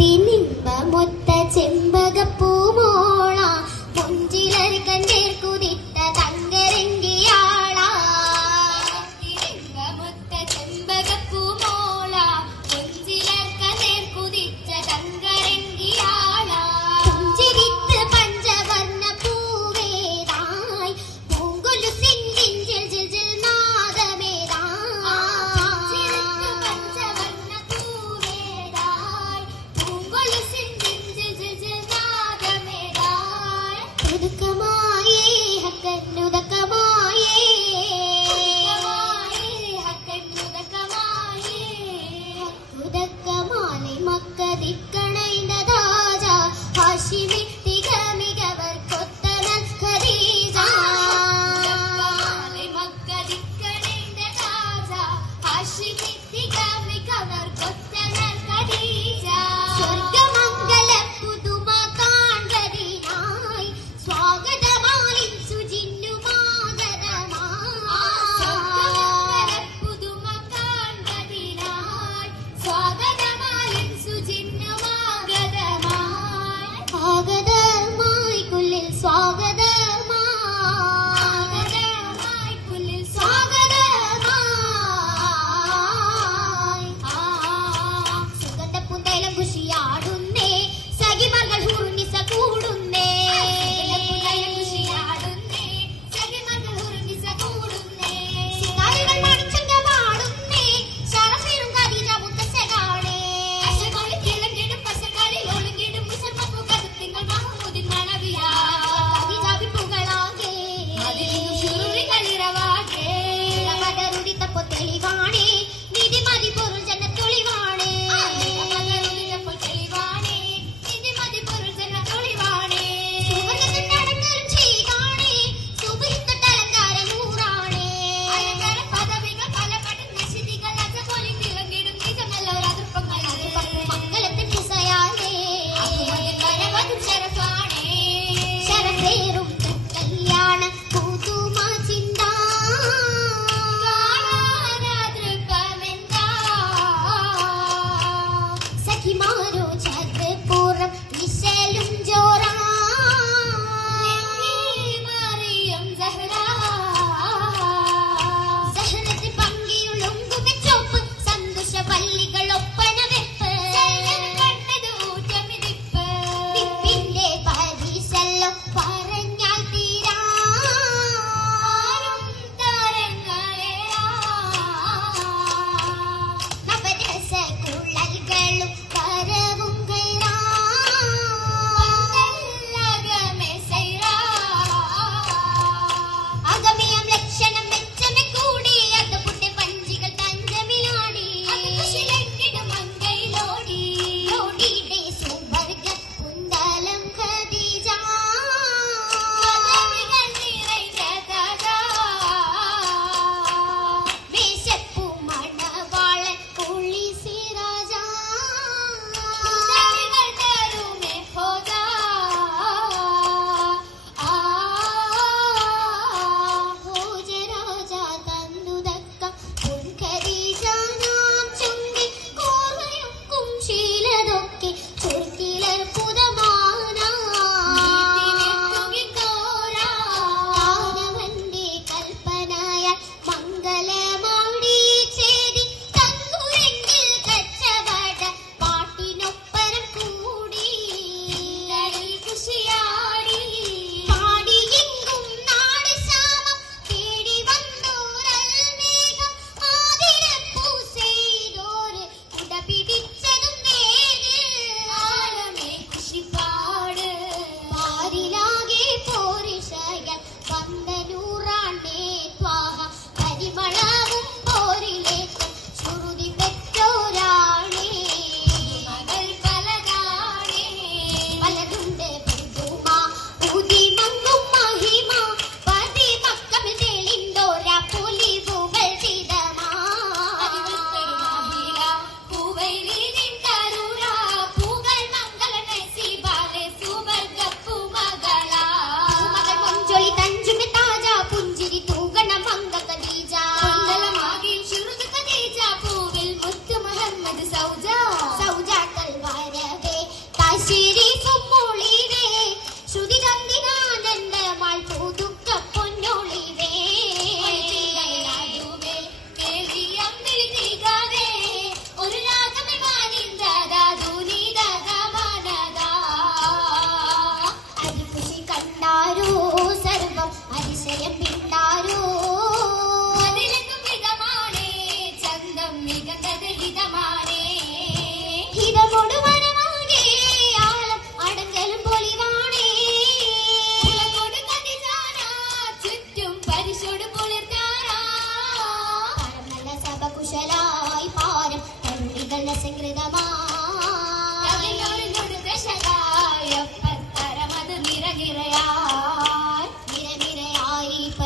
മംഗളത്തിനിമ്പമൊത്ത ചെമ്പകപ്പൂമോള മുഞ്ചിലർ കണ്ടേർ കുതിത്ത തങ്കരങ്കിയാള ഇമ്പമൊത്ത ചെമ്പകപ്പൂമോള മുഞ്ചിലർ കണ്ടേർ കുതിച്ച തങ്കരങ്കിയാള പുഞ്ചിരിത്ത് പഞ്ചവർണ്ണ പൂവേതായി പൂങ്കൊലു സിഞ്ചിൻ ജിൽ ജിൽ ജിൽ നാദമേതായി പഞ്ചവർണ്ണ പൂവേതായി പൂങ്കൊലു സിഞ്ചിൻ ജിൽ ജിൽ ജിൽ നാദമേതായി ഉദകമായേ ഹക്കന്നുദകമായേ ഹക്കന്നുദകമായേ ഉദകമാലി മക്കദിക്കണൈന്ദ ദാജ ഹാഷിമി തികമികവർ കൊത്തനൽ ഖദീജ ഉദകമാലി മക്കദിക്കണൈന്ദ ദാജ ഹാഷിമി തികമികവർ കൊത്തനൽ ഖദീജ സ്വർഗമംഗല പുതുമ കാൺകതിനായി സ്വാഗതമാലിൻ സുജിന്നുമാഗതമായി സ്വർഗമംഗല പുതുമ കാൺകതിനായി സ്വാഗതമാലിൻ സുജിന്നുമാഗതമായി ആഗതമായി കുല്ലിൽ സ്വാഗതമായി കുല്ലിൽ സ്വാഗതമായി സുഗന്ധപ്പൂന്തൈലം കുശിയാടുന്നേ സഖിമകൾ ഹുർനിസ കൂടുന്നേ സഖിമകൾ ഹുർനിസ കൂടുന്നേ സിതാരികൾ മണിച്ചങ്കമാടുന്നേ ശറഫിലും ഖദീജ മുത്തശ്ശകാണേ അശകാലി കിളങ്ങിടും പശകാലി ഒളിങ്ങിടും മുസൽമപ്പു കരുത്തിങ്ങൾ മഹമൂദിൻ മണവിയാ ഖദീജ വിപ്പുകളാകെ അതിലും ശുരുളികളിരവാകെ മദറുടിത്തപ്പോ തെളിവാണേ നിധിമതി പൊരുൾ ജന്നത്തൊളിവാണേ മദറുടിത്തപ്പോ തെളിവാണേ നിധിമതി പൊരുൾ ജന്നത്തൊളിവാണേ സുവർഗത്തിന്റെ അടങ്ങലും ചെയ്താണേ സുബഹിത്തട്ട് അലങ്കാര നൂറാണേ അലങ്കാര പദവികൾ പലപടും നിശിതികൾ അജപോലി തിളങ്ങിടും നിജമല്ലൊരതിർപ്പങ്ങൾ മംഗളത്തിൻ ഹിസയാലേ വരവതും ശരഫാണേ ശരഫേറും കല്യാണ പുതുമ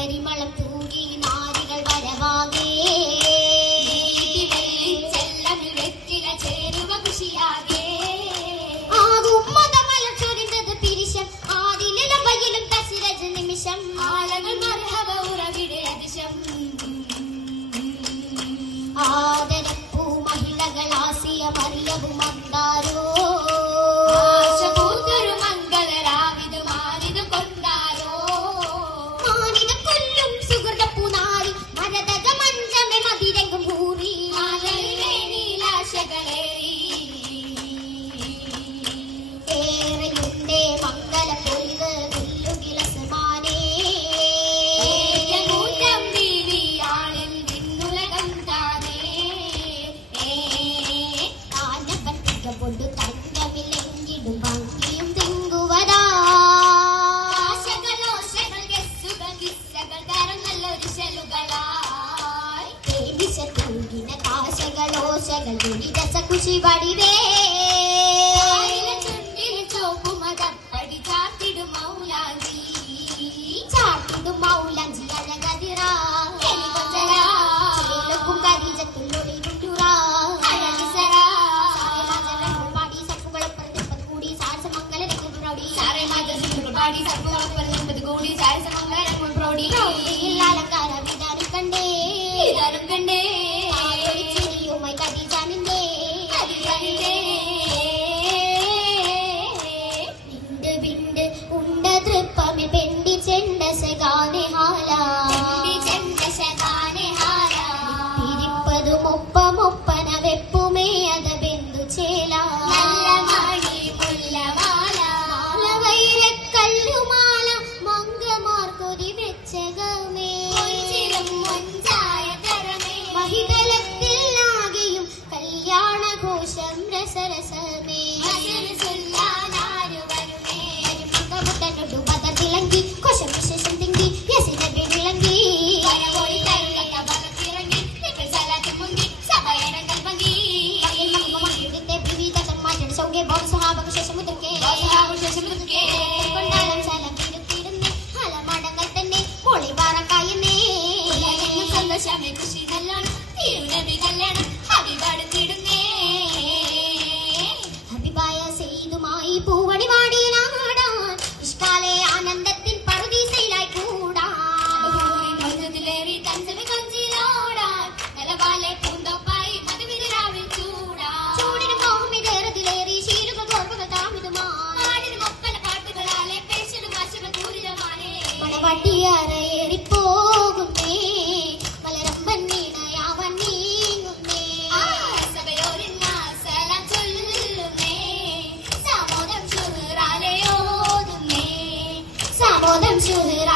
പരിമളം തൂകി നാരികൾ വരവാകേ ചെല്ലമിൽ വെറ്റില ചേരുവ ഖുഷിയാകേ ആകും മതമലർ ചൊരിന്തത് പിരിശം ആദിനിലവയിലും തസിരജ നിമിഷം ആലകൾ മർഹബ ഉറവിടെ അതിശം ആദരപ്പൂ മഹിളകൾ ആസിയ മറിയവും മന്ദാരോ ആശപൂത്തൊരു മംഗളരാവിത് മാറിത് കൊണ്ടാരോ മാനിത കൊല്ലും സുഹൃതപ്പൂ നാരി മരതക മഞ്ചമെ മതിരംഗം കൂറി മാതളിലെ നീലാശകളേറി ഏറെയുണ്ടേ മംഗള പൊലിവ് വില്ലുകിലസമാനേ മൂറ്റം ബീവിയാളിൽ വിണ്ണുലകം താനേ താനപ്പറ്റിക കൊണ്ടു തങ്കമിലെങ്കിടും ഭംഗിയും തിങ്കുവതാ ആശകളോശകൾ ഗസ്സുകൾ കിസ്സകൾ തരം നല്ലൊരു ശലുകളായി തേനിശ തൂകിന കാശകളോശകൾ വിളിരസ കുശി വടിവേ ചുണ്ടിന് ചോപ്പുമതപ്പടി ചാർത്തിടും മൗലാഞ്ചി ചാർത്തിടും മൗലാഞ്ചി അഴകതിറാ ചേലക്കും കരീജത്തുള്ളൊളി നുറ്റുറാ അഴകിസറാ പാടി സപ്പുകളപ്പുറത്ത് കൂടി സാരസമംഗലരംഗം പ്രൗഢി സാറേ മാതൃ പാടി സപ്പുകളപ്പുറത്ത് കൂടി സാരസമംഗലരംഗം പ്രൗഢി അലങ്കാര വിതാരം കണ്ടേ ചിരിയുമായി കരീജാനിന്റെ വിണ്ട് വിണ്ട് ഉണ്ട തൃപ്പമിൽ പെണ്ടി ചെണ്ടശകാനെ ഹാരിപ്പതും ഒപ്പമൊപ്പന വെപ്പുമേ അത ബന്ധു ചേല വൈരക്കല്ലുമാല മംഗമാർക്കൊതി വെച്ചകമേ മഹിതലത്തിലാകെയും കല്യാണഘോഷം രസരസമേ തിളങ്ങി കൊശം വിശേഷം തിങ്കി യസിനെ വിളങ്ങി സൗകര്യ ബോധ സ്വഭാവ ശേഷം കൊണ്ടാലും സ്ഥലം തിരുത്തിരുന്നേ ഹലമടങ്ങൾ തന്നെ പൊളി പാറക്കായുന്നേ സന്തോഷമേ കൃഷി നല്ലോണം തിരുനബി കല്യാണം ഹബിബടുത്തിടുന്നേ ഹബിബായ സെയ്തുമായി പൂവണി വാടി നാടാൻ ഇഷ്കാലെ ആനന്ദത്തിൻ പറുദീസയിലായി കൂടാൻ തൻസമി കൊഞ്ചിലോടാൻ നിലവാലെ പൂന്തോപ്പായി മധുവിരാവിൽ ചൂടാൻ ചൂടിന് മോഹമിതേറതിലേറി ശീലുക കോർപ്പുകൾ താമിതുമാടിന് ഒപ്പന പാട്ടുകളാലെ പേശലും ആശകൾ പൂരിതമാനേ മണവട്ടിയറയേറിപ്പോകുന്നേ മലരമ്പൻ വീണയാവൻ നീങ്ങുന്നേ സഭയോരിന്ന സലാം ചൊല്ലുന്നേ സാമോദം ശുഹറാലെ ഓതുന്നേ സാമോദം ശുഹറ